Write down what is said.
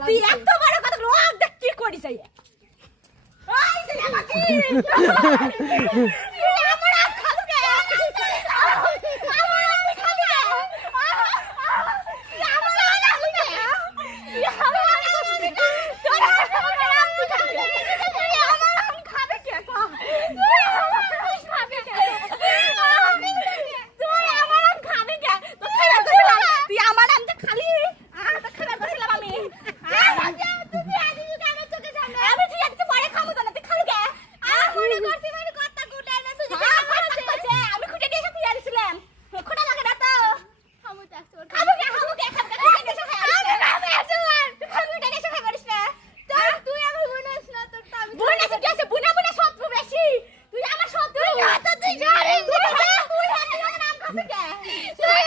তুই এত বড় কথা বল দেখ কি করিস এই ওই যে আমাকে আমার আম খাবো কে আমার আম খাবো কে আমার আম খাবো কে আমার আম খাবে কে তুই আমার আম যে খালি তো খাবার বসলাম আমি আমি ঠিক আছে পরে খাবো না তুই খালি কে মনে করছি মানে কথা কুটে না তুই আমি খুঁটে দিয়ে এসে তুই আনিছিলাম খোটা লাগে না তো খাবো কে খাবো কে খুঁটে দিয়ে এসে খাই খাবো কে এসে খাই করিস না তুই আমার বোনাস না তোর তো আমি বোনাস কি আছে বুনা শত্রু বেশি তুই আমার শত্রু না তো তুই জানিস তুই আমার নাম খাবি কে তুই